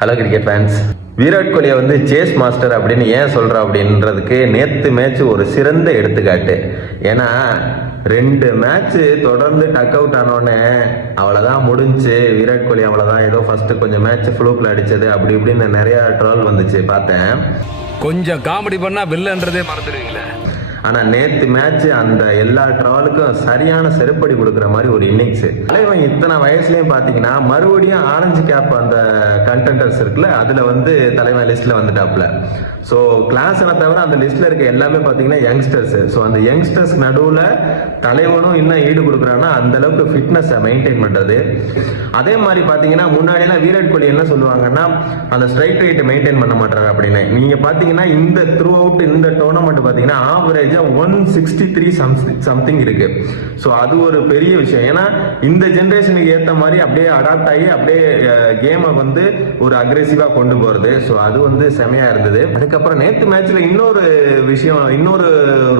Hello cricket fans. Virat கோலியை வந்து chase master அப்படின்னு ஏன் சொல்கிறோம் அப்படின்றதுக்கு நேற்று மேட்ச் ஒரு சிறந்த எடுத்துக்காட்டு. ஏன்னா 2 மேட்ச்சு தொடர்ந்து டக் அவுட் ஆனோடனே அவ்வளோதான் முடிஞ்சு, விராட் கோலி அவ்வளோதான், ஏதோ ஃபர்ஸ்ட் கொஞ்சம் மேட்ச் ஃப்ளூக்கில் அடிச்சது அப்படி இப்படின்னு நிறையா ட்ரோல் வந்துச்சு பார்த்தேன். கொஞ்சம் காமெடி பண்ணா வில்லன்றதே மறந்துடுவீங்களே. ஆனால் நேற்று மேட்ச் அந்த எல்லா ட்ராவலுக்கும் சரியான செருப்படி கொடுக்குற மாதிரி ஒரு இன்னிங்ஸ். தலைவன் இத்தனை வயசுலயும் பார்த்தீங்கன்னா மறுபடியும் ஆரஞ்சு கேப் அந்த கண்டெண்டர்ஸ் இருக்குல்ல, அதில் வந்து தலைவன் லிஸ்ட்ல வந்துட்டாப்ல. ஸோ கிளாஸனை தவிர அந்த லிஸ்ட்ல இருக்க எல்லாமே பார்த்தீங்கன்னா யங்ஸ்டர்ஸ். ஸோ அந்த யங்ஸ்டர்ஸ் நடுவில் தலைவனும் இன்னும் ஈடு கொடுக்குறான்னா அந்த அளவுக்கு ஃபிட்னஸை மெயின்டைன் பண்றது. அதே மாதிரி பார்த்தீங்கன்னா முன்னாடியெல்லாம் விராட் கோலி என்ன சொல்லுவாங்கன்னா அந்த ஸ்ட்ரைக் ரேட் மெயின்டைன் பண்ண மாட்டாங்க அப்படின்னு. நீங்க பார்த்தீங்கன்னா இந்த த்ரூ அவுட் இந்த டோர்னமெண்ட் பார்த்தீங்கன்னா ஆவரேஜ் 163 சம்திங் இருக்கு. ஸோ அது ஒரு பெரிய விஷயம். ஏன்னா இந்த ஜெனரேஷனுக்கு ஏற்ற மாதிரி அப்படியே அடாப்ட் ஆகி அப்படியே கேமை வந்து ஒரு அக்ரெசிவா கொண்டு போறது. ஸோ அது வந்து செமையா இருந்தது. அதுக்கப்புறம் நேற்று மேட்ச்ல இன்னொரு விஷயம், இன்னொரு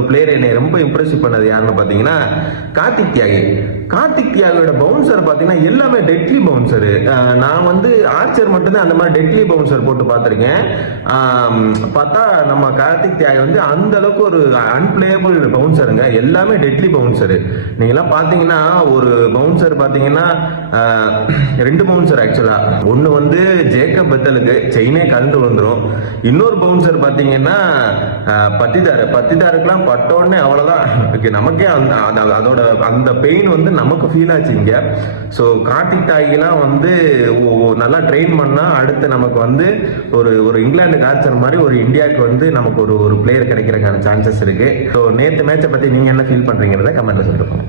பிளேயர் என்னை ரொம்ப இம்ப்ரெசிவ் பண்ணது யாருன்னு பார்த்தீங்கன்னா கார்த்திக் தியாகி. கார்த்திக் தியாகியோட பவுன்சர் பார்த்தீங்கன்னா எல்லாமே டெட்லி பவுன்சர். நான் வந்து ஆர்ச்சர் மட்டும்தான் அந்த மாதிரி டெட்லி பவுன்சர் போட்டு பார்த்துருக்கேன். பார்த்தா நம்ம கார்த்திக் தியாகி வந்து அந்த அளவுக்கு ஒரு அன்பிளேயபிள் பவுன்சருங்க. எல்லாமே டெட்லி பவுன்சர். நீங்களாம் பார்த்தீங்கன்னா ஒரு பவுன்சர் பார்த்தீங்கன்னா 2 பவுன்சர் ஆக்சுவலா. ஒன்று வந்து ஜேக்கப் பெத்தலுக்கு செயினே கலந்து வந்துடும். இன்னொரு பவுன்சர் பார்த்தீங்கன்னா பத்திதாருக்குலாம் பட்டோடனே அவ்வளோதான், நமக்கே அதோட அந்த பெயின் வந்து நமக்கு ஃபீல் ஆச்சு இங்க. ஸோ கார்த்திக் தாகிலாம் வந்து நல்லா ட்ரெயின் பண்ணா அடுத்து நமக்கு வந்து ஒரு இங்கிலாந்து ஆர்ச்சர் மாதிரி ஒரு இந்தியாவுக்கு வந்து நமக்கு ஒரு பிளேயர் கிடைக்கிறதுக்கான சான்சஸ் இருக்கு. ஸோ நேற்று மேட்சை பத்தி நீங்க என்ன ஃபீல் பண்றீங்கிறத கமெண்ட்ல சொல்லிருக்கோம்.